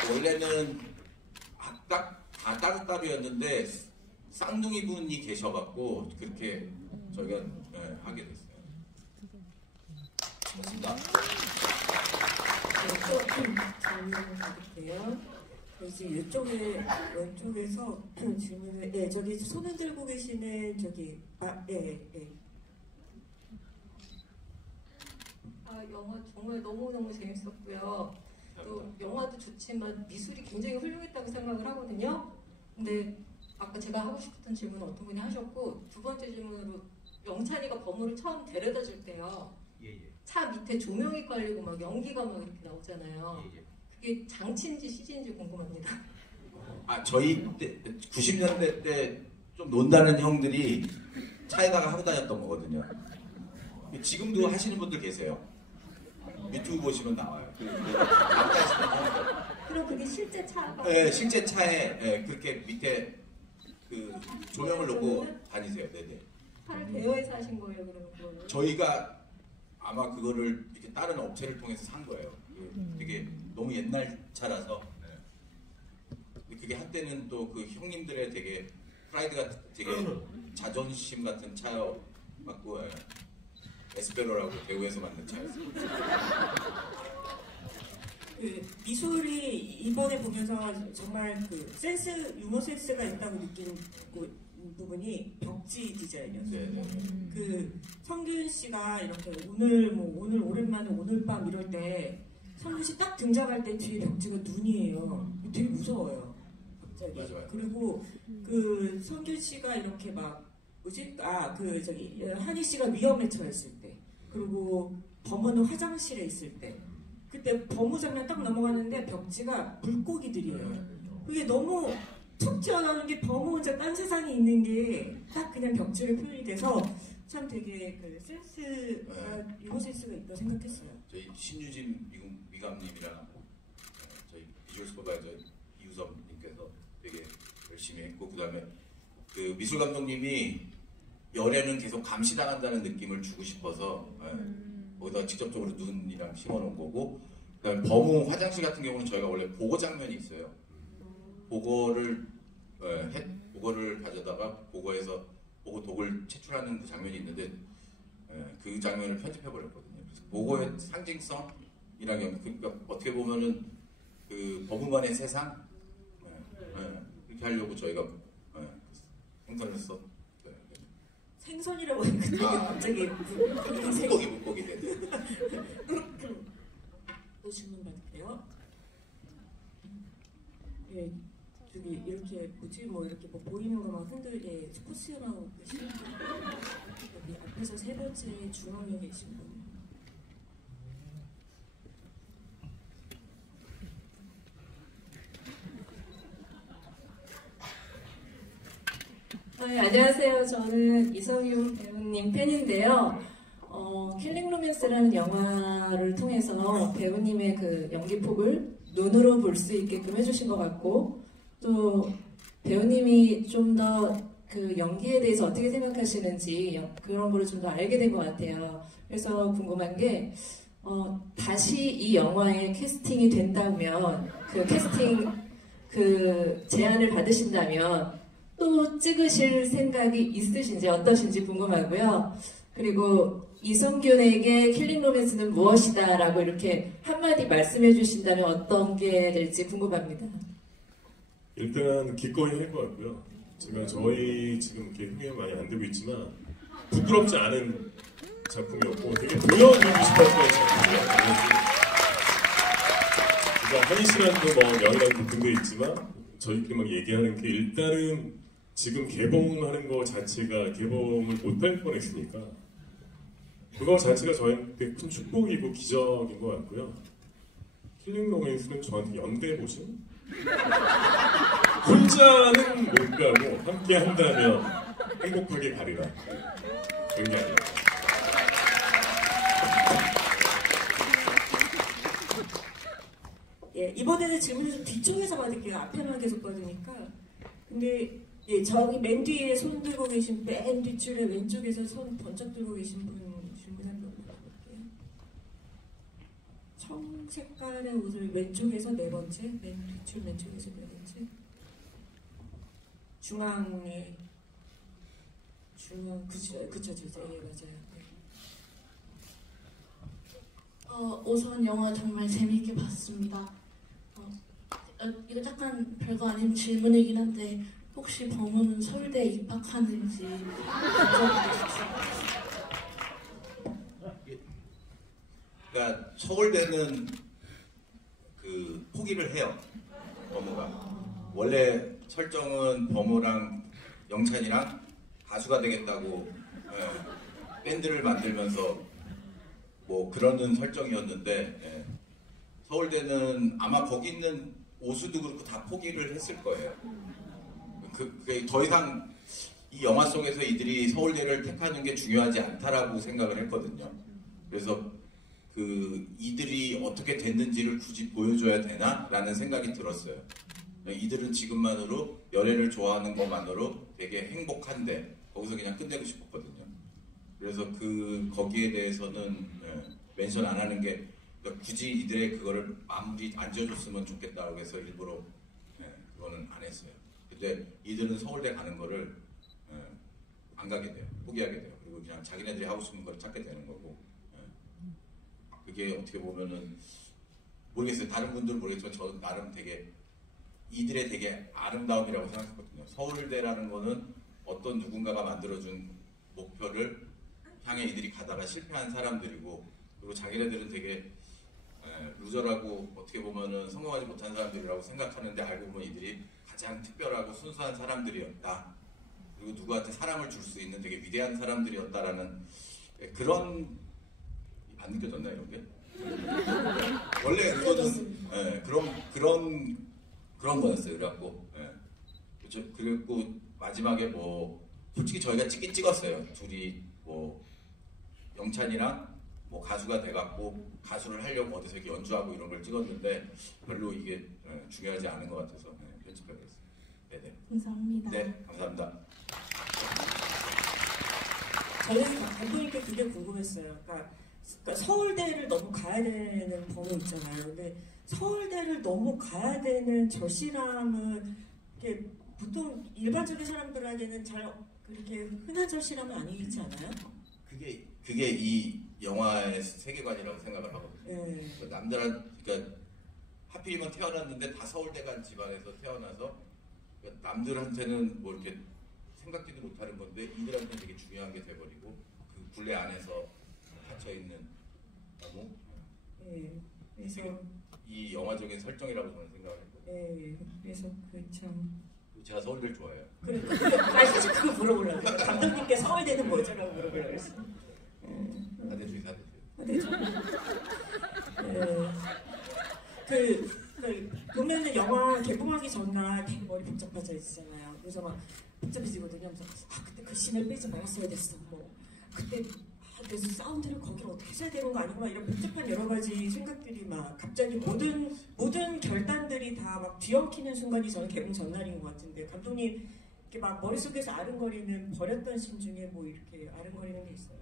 원래는 다 따로따로였는데 쌍둥이 분이 계셔갖고 그렇게 저희가 하게 됐어요. 고맙습니다. 질문을 드릴게요. 이제 이쪽에 왼쪽에서 질문을 저기 손을 들고 계시는 저기 영화 정말 너무너무 재밌었고요. 또 영화도 좋지만 미술이 굉장히 훌륭했다고 생각을 하거든요. 근데 아까 제가 하고 싶었던 질문은 어떤 분이 하셨고, 두 번째 질문으로 영찬이가 범우를 처음 데려다 줄 때요. 차 밑에 조명이 깔리고 막 연기가 막 이렇게 나오잖아요. 그게 장치인지 CG인지 궁금합니다. 저희 때 90년대 때 좀 논다는 형들이 차에다가 하고 다녔던 거거든요. 지금도 하시는 분들 계세요. 유튜브 보시면 나와요. 그럼 그게 실제 차가? 네, 실제 차에 그렇게 밑에 그 조명을 놓고 다니세요. 네네. 차를 대여해서 하신 거예요, 그러면 그거는? 저희가 아마 그거를 이렇게 다른 업체를 통해서 산 거예요. 되게 너무 옛날 차라서. 그게 한때는 또 그 형님들의 되게 프라이드가 되게 자존심 같은 차였고, 에스페로라고 대구에서 만든 차였어요. 그 미술이 이번에 보면서 정말 그 유머 센스가 있다고 느낀 부분이 벽지 디자인이었어요. 그 성균 씨가 이렇게 오늘 오랜만에 오늘 밤 이럴 때 성균 씨 딱 등장할 때 뒤에 벽지가 눈이에요. 되게 무서워요. 갑자기. 맞아요. 그리고 그 성균 씨가 이렇게 막 한희 씨가 위험에 처했을 때, 그리고 범우는 화장실에 있을 때, 그때 범우 장면 딱 넘어가는데 벽지가 물고기들이에요. 그게 너무 툭 튀어나오는 게 범우 혼자 딴 세상에 있는 게 딱 그냥 벽지를 표현이 돼서 참 되게 그 센스가 유머 센스가 있다고 생각했어요. 저희 신유진 미감님이랑 저희 비주얼 슈퍼바이저 이우섭님께서 되게 열심히 했고, 그 다음에 그 미술 감독님이 열에는 계속 감시당한다는 느낌을 주고 싶어서 거기다 직접적으로 눈이랑 심어놓은 거고, 그다음에 범우 화장실 같은 경우는 저희가 원래 보고 장면이 있어요. 보고를 가져다가 보고 독을 채출하는 그 장면이 있는데 그 장면을 편집해 버렸거든요. 그래서 보고의 상징성이랑 그러니까 어떻게 보면은 그 범우만의 세상 그렇게 하려고 저희가 생선했어. 네. 생선이라고 하니까 되게 갑자기 물고기 되네. 또 질문 받을게요. 예, 저기 이렇게 뭐지 뭐 이렇게 뭐 보이는 거만 흔들게 포스하고 계시는 여기 앞에서 세 번째 중앙에 계신 분. 네, 안녕하세요. 저는 이성윤 배우님 팬인데요. 킬링 로맨스라는 영화를 통해서 배우님의 그 연기폭을 눈으로 볼 수 있게끔 해주신 것 같고, 또 배우님이 좀 더 그 연기에 대해서 어떻게 생각하시는지 그런 거를 좀 더 알게 된 것 같아요. 그래서 궁금한 게 다시 이 영화에 캐스팅이 된다면 그 캐스팅 그 제안을 받으신다면 또 찍으실 생각이 있으신지 어떠신지 궁금하고요. 그리고 이성균에게 킬링 로맨스는 무엇이다 라고 이렇게 한마디 말씀해 주신다면 어떤 게 될지 궁금합니다. 일단 기꺼이 할 것 같고요. 제가 저희 지금 이렇게 흥행이 많이 안 되고 있지만 부끄럽지 않은 작품이었고 되게 보여주고 싶었던 작품이에요. 그러니까 한희 씨랑도 뭐 명이랑 등도 있지만 저희끼리 막 얘기하는 게 일단은 지금 개봉하는 거 자체가 개봉을 못할 뻔했으니까 그거 자체가 저한테 큰 축복이고 기적인 것 같고요. 킬링 로맨스는 저한테 연대보신? 혼자는 못 가고 함께 한다면 행복하게 가리라. 그런 게 아니에요. 예, 이번에는 질문을 좀 뒤쪽에서 받을게요. 앞에만 계속 받으니까. 근데 예, 저기 맨 뒤에 손 들고 계신 맨 뒷줄에 왼쪽에서 손 번쩍 들고 계신 분 질문 한번 받아볼게요. 청 색깔의 옷을 왼쪽에서 네 번째, 맨 뒷줄 왼쪽에서 네 번째. 중앙에 그쵸, 예, 맞아요. 네. 우선 영화 정말 재미있게 봤습니다. 이거 약간 별거 아닌 질문이긴 한데 혹시 범우는 서울대에 입학하는지 그러니까 서울대는 그 포기를 해요. 범우가 원래 설정은 범우랑 영찬이랑 가수가 되겠다고 밴드를 만들면서 뭐 그러는 설정이었는데 서울대는 아마 거기 있는 오수도 그렇고 다 포기를 했을 거예요. 그게 더 이상 이 영화 속에서 이들이 서울대를 택하는 게 중요하지 않다라고 생각을 했거든요. 그래서 그 이들이 어떻게 됐는지를 굳이 보여줘야 되나? 라는 생각이 들었어요. 이들은 지금만으로 연애를 좋아하는 것만으로 되게 행복한데 거기서 그냥 끝내고 싶었거든요. 그래서 거기에 대해서는 멘션 안 하는 게 그러니까 굳이 이들의 그거를 마무리 안 지어줬으면 좋겠다고 해서 일부러 그거는 안 했어요. 근데 이들은 서울대 가는 거를 안 가게 돼요. 포기하게 돼요. 그리고 그냥 자기네들이 하고 싶은 걸 찾게 되는 거고 그게 어떻게 보면은 모르겠어요. 다른 분들은 모르겠지만 저는 나름 되게 이들의 되게 아름다움이라고 생각했거든요. 서울대라는 거는 어떤 누군가가 만들어준 목표를 향해 이들이 가다가 실패한 사람들이고 그리고 자기네들은 되게 루저라고 어떻게 보면은 성공하지 못한 사람들이라고 생각하는데 알고 보면 이들이 가장 특별하고 순수한 사람들이었다. 그리고 누구한테 사랑을 줄 수 있는 되게 위대한 사람들이었다라는 그런 안 느껴졌나요, 이런 게? 원래 그거는 그런 거였어요. 그래갖고 그리고 마지막에 뭐 솔직히 저희가 찍긴 찍었어요. 둘이 뭐 영찬이랑 뭐 가수가 돼갖고 가수를 하려고 어디서 이렇게 연주하고 이런 걸 찍었는데 별로 이게 중요하지 않은 것 같아서 편집하게 됐어요. 네네. 감사합니다. 네, 감사합니다. 저는 감독님께 그게 궁금했어요. 그러니까 서울대를 너무 가야 되는 범위 있잖아요. 근데 서울대를 너무 가야 되는 절실함은 이렇게 보통 일반적인 사람들에게는 잘 그렇게 흔한 절실함은 아니지 않아요? 그게 이 영화의 세계관이라고 생각을 하거든요. 그러니까 하필이면 태어났는데 다 서울대 간 집안에서 태어나서 그러니까 남들한테는 뭐 이렇게 생각지도 못하는 건데 이들한테는 되게 중요한 게 돼버리고 그 굴레 안에서 갇혀 있는 너무 그래서 이 영화적인 설정이라고 저는 생각을 했거든요. 그래서 참 제가 서울대를 좋아해요. 아니 사실 그거 물어보려고 했어요. 감독님께 서울대는 뭐죠라고 물어보려고 했어요. 사대주의. 보면은 영화 개봉하기 전날 되게 머리 복잡해져 있잖아요. 그래서 막 복잡해지거든요. 그래서 그때 그 씬을 빼지 말았어야 됐어. 뭐 그때 그래서 사운드를 거기를 어떻게 했어야 되는 거 아니고 이런 복잡한 여러 가지 생각들이 막 갑자기 모든 결단들이 다 막 뒤엉키는 순간이 저는 개봉 전날인 것 같은데 감독님 이렇게 막 머릿속에서 아른거리는 버렸던 씬 중에 뭐 이렇게 아른거리는 게 있어요?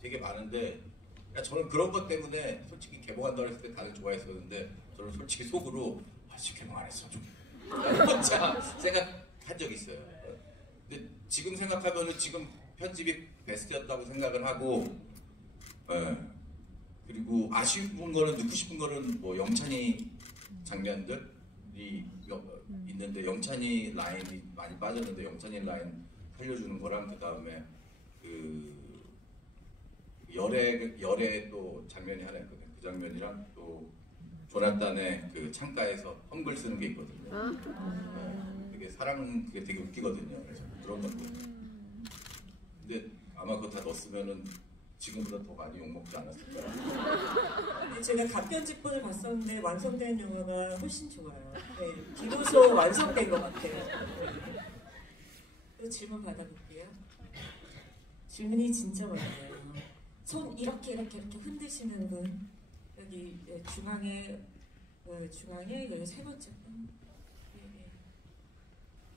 되게 많은데 저는 그런 것 때문에 솔직히 개봉한다고 했을 때 다들 좋아했었는데 저는 솔직히 속으로 지금 개봉 안 했으면 좋겠다 혼자 생각한 적이 있어요. 근데 지금 생각하면은 지금 편집이 베스트였다고 생각을 하고 그리고 아쉬운 거는 넣고 싶은 거는 뭐 영찬이 장면들이 있는데 영찬이 라인이 많이 빠졌는데 영찬이 라인 살려주는 거랑 그 다음에 그 열애 또 장면이 하나 있거든요. 그 장면이랑 또 조나단의 그 창가에서 헝글 쓰는 게 있거든요. 되게 그게 되게 웃기거든요. 그래서 그런 것들. 근데 아마 그거 다 넣었으면은 지금보다 더 많이 욕먹지 않았을까. 제가 갑편집본을 봤었는데 완성된 영화가 훨씬 좋아요. 비로소 완성된 것 같아요. 또 질문 받아볼게요. 질문이 진짜 많아요. 손 이렇게 흔드시는 분 여기 중앙에 여기 세 번째 분.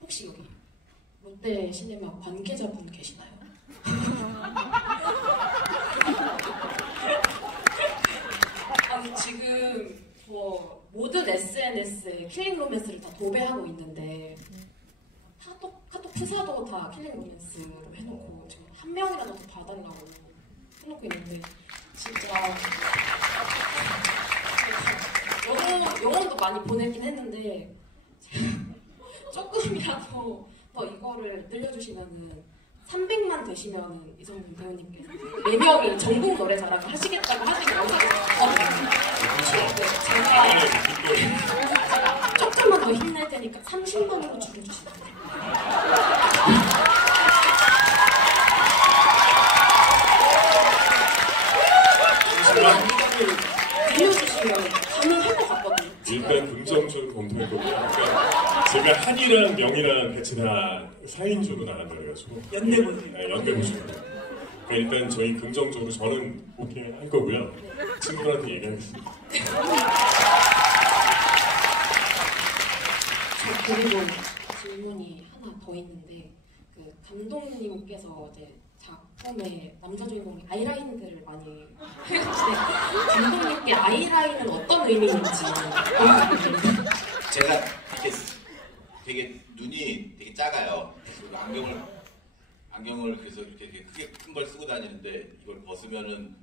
혹시 여기 롯데 시네마 관계자분 계시나요? 지금 모든 SNS에 킬링 로맨스를 다 도배하고 있는데 카톡 프사도 다 킬링 로맨스로 해놓고 지금 한 명이라도 더 봐달라고 해놓고 있는데 진짜 영혼도 많이 보내긴 했는데 조금이라도 더 이거를 늘려주시면은 300만 되시면은 이성균 배우님께서 4명이 전국 노래자랑을 하시겠다고 하시는 영상이 있거든요. 제가 조금만 더 힘낼 테니까 30만으로 줄여주시면 돼요. 늘려주시면 가능할 것 같거든요. 일단 긍정적으로 검토했거든요. 그러니까 제가 한이랑 명이랑 같이 다 4인조로 나간다 그래가지고 연대보시고 그러니까 일단 저희 긍정적으로 저는 오케이 할 거고요. 친구들한테 얘기하겠습니다. 그리고 질문이 하나 더 있는데 그 감독님께서 이제 작품의 남자 주인공이 아이라인들을 많이 해주시는데 감독님께 아이라인은 어떤 의미인지 제가 되게 눈이 되게 작아요. 그리고 안경을 그래서 이렇게 되게 크게 큰 걸 쓰고 다니는데 이걸 벗으면은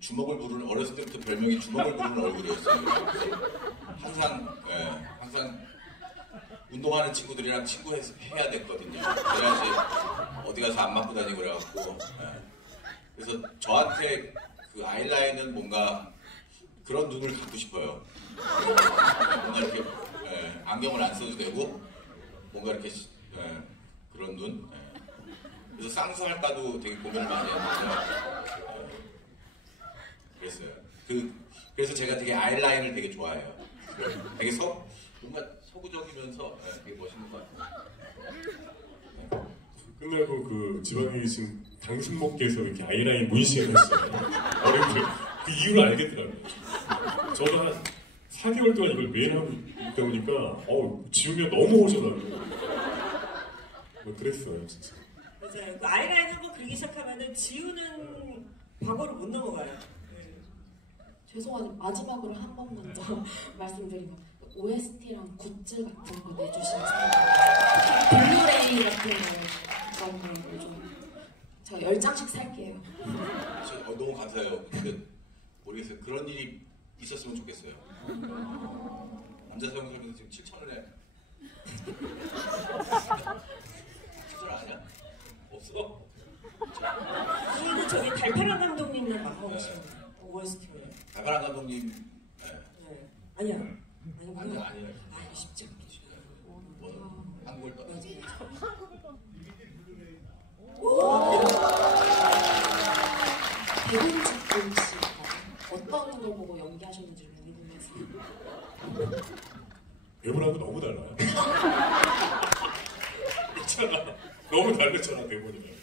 주먹을 부르는 어렸을 때부터 별명이 주먹을 부르는 얼굴이었어요. 항상 운동하는 친구들이랑 친구해야 됐거든요. 그래야지 어디 가서 안 맞고 다니고 그래갖고 그래서 저한테 그 아이라인은 뭔가 그런 눈을 갖고 싶어요. 뭔가 이렇게 안경을 안 써도 되고 뭔가 이렇게 그런 눈. 그래서 쌍수할까도 되게 고민을 많이 했는데 그랬어요. 그래서 제가 되게 아이라인을 되게 좋아해요. 되게 뭔가 서구적이면서 되게 멋있는 것 같아요. 끝나고 그 집안에 계신 당신목께서 이렇게 아이라인 문신을 했어요. 어른들 그 이유를 알겠더라고요. 저도 한 4개월 동안 이걸 매일 하고 있다 보니까 지우기가 너무 오셔가지고 그랬어요 진짜. 맞아요. 아이라인 한번 그리기 시작하면은 지우는 과거를 못 넘어가요. 죄송하지만 마지막으로 한 번만 더 말씀드리면 OST랑 굿즈 같은 거 내주시면 블루레이 같은 거 좀 제가 10장씩 살게요. 너무 감사해요. 근데 모르겠어요. 그런 일이 있었으면 좋겠어요. 남자 사용 설명서 지금 7,000원에 OST예요. 박가람 감독님. 네. 아니야. 아니요. 아, 쉽지 않게. 뭐 한국을 떠나. 배우님 혹시 어떤 걸 보고 연기하셨는지 궁금해서. 대본하고 너무 달라요. 있잖아. 너무 다르잖아 대본이랑.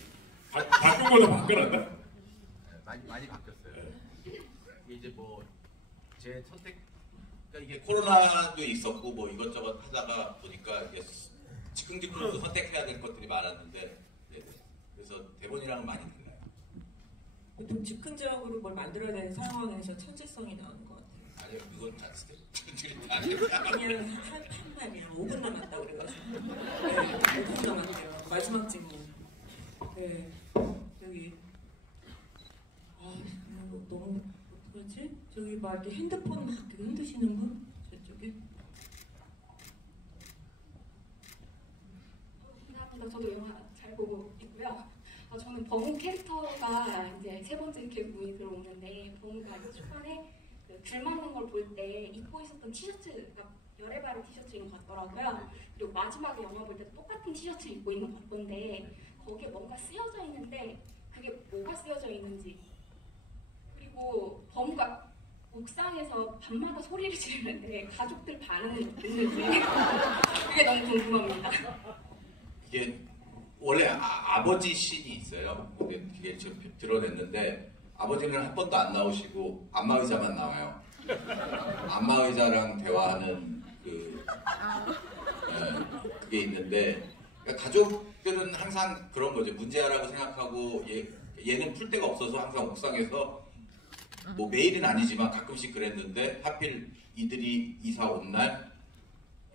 바꾼 거다 바꿔놨나? 많이 바뀌었어요. 이게 이제 뭐 제 선택 그러니까 이게 코로나도 있었고 뭐 이것저것 하다가 보니까 이게 즉흥적으로 선택해야 될 것들이 많았는데 그래서 대본이랑은 많이 달라요. 보통 즉흥적으로 뭘 만들어야 되는 상황에서 천재성이 나오는 것 같아요. 아니요, 그건 아니에요. 그냥 한 말이야. 5분 남았다 그래가지고. 네, 5분 남았대요. 마지막 질문. 네, 여기. 아, 너무 어떡하지? 저기 막 이렇게 핸드폰 막 이렇게 흔드시는 분? 저쪽에. 감사합니다. 저도 영화 잘 보고 있고요. 저는 범우 캐릭터가 이제 세 번째 개국이 들어오는데 범우가 이제 초반에 귤 맞는 걸 볼 때 입고 있었던 티셔츠가 열애바리 티셔츠인 것 같더라고요. 그리고 마지막에 영화 볼 때 똑같은 티셔츠 입고 있는 것 같던데 거기에 뭔가 쓰여져 있는데 그게 뭐가 쓰여져 있는지 그리고 범우가 옥상에서 밤마다 소리를 지르는데 가족들 반응은 있는지 그게 너무 궁금합니다. 이게 원래 아버지 씬이 있어요. 근데 그게 지금 드러냈는데 아버지는 한 번도 안 나오시고 안마의자만 나와요. 안마의자랑 대화하는 그게 있는데 그러니까 가족들은 항상 그런 거죠. 문제아라고 생각하고 얘는 풀 데가 없어서 항상 옥상에서 뭐 매일은 아니지만 가끔씩 그랬는데 하필 이들이 이사 온 날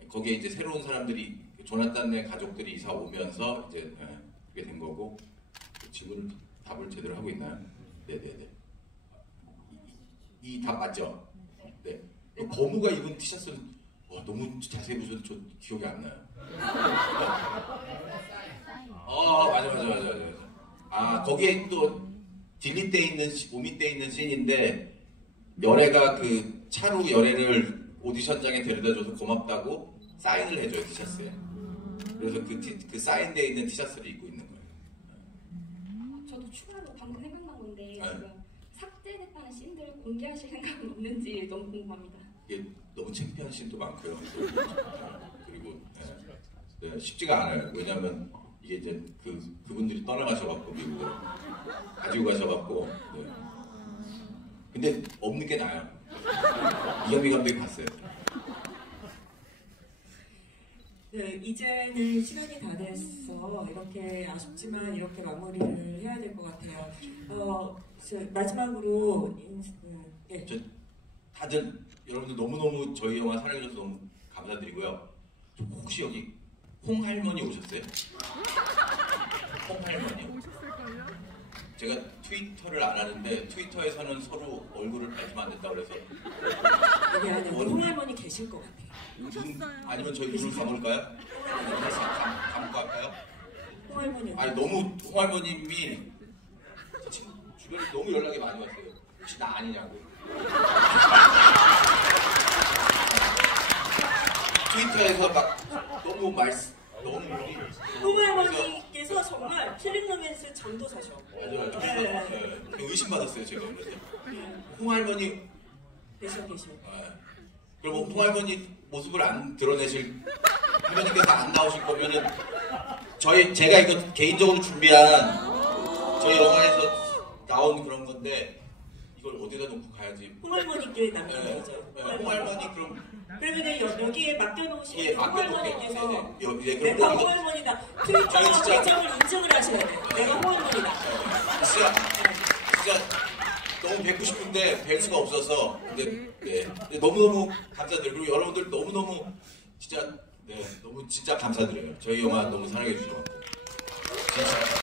거기에 이제 새로운 사람들이 조나단네 가족들이 이사 오면서 이제 그게 된 거고 질문을 답을 제대로 하고 있나요? 네네네. 이 답 맞죠? 네. 범우가 입은 티셔츠는 너무 자세히 보셔도 저 기억이 안 나요. 맞아. 아 거기에 또 딜리 때 있는 오미 때 있는 씬인데 열애가 그 차로 열애를 오디션장에 데려다줘서 고맙다고 사인을 해줘요 티셔츠에. 그래서 그 사인되어 있는 티셔츠를 입고 있는 거예요. 저도 추가로 방금 생각난 건데 삭제됐다는 씬들을 공개하실 생각은 없는지 너무 궁금합니다. 이게 너무 창피한 씬도 많고요. 그리고 쉽지가 않아요. 왜냐하면 이게 이제 그분들이 떠나가셔갖고 미국으로 가지고 가셔갖고 근데 없는 게 나아요. 이현미 감독이 봤어요. 네, 이제는 시간이 다 됐어. 이렇게 아쉽지만 이렇게 마무리를 해야 될 것 같아요. 마지막으로 다들 여러분들 너무너무 저희 영화 사랑해주셔서 너무 감사드리고요. 혹시 여기 홍할머니 오셨어요? 홍할머니. 제가 트위터를 안 하는데 트위터에서는 서로 얼굴을 밝히면 안 된다고 그래서 여기 안에 홍할머니 계실 것 같아요. 아니면 저희 눈을 감을까요? 감고 할까요? 홍할머니. 아니 너무 홍할머님이 주변에 너무 연락이 많이 왔어요. 혹시 나 아니냐고. 트위터에서 막 너무 홍할머니께서 정말 킬링 로맨스 전도사셔. 맞아요. 네. 의심받았어요 제가. 그래서 홍할머니 계셔. 그리고 홍할머니 모습을 안 드러내실 할머니께서 안 나오실 거면은 제가 이거 개인적으로 준비한 저희 영화에서 나온 그런 건데 이걸 어디다 놓고 가야지. 홍할머니께 남겨야죠. 홍할머니 그러면 여기에 맡겨놓으시면 예, 홍할머니께서 네네. 내가 홍할머니다. 트위터와 계정을 인증을 하셔야 돼. 내가 홍할머니다. 진짜 너무 뵙고 싶은데 뵐 수가 없어서 근데 너무너무 감사드려요. 그리고 여러분들 너무너무 진짜 너무 진짜 감사드려요. 저희 영화 너무 사랑해 주셔서 진짜.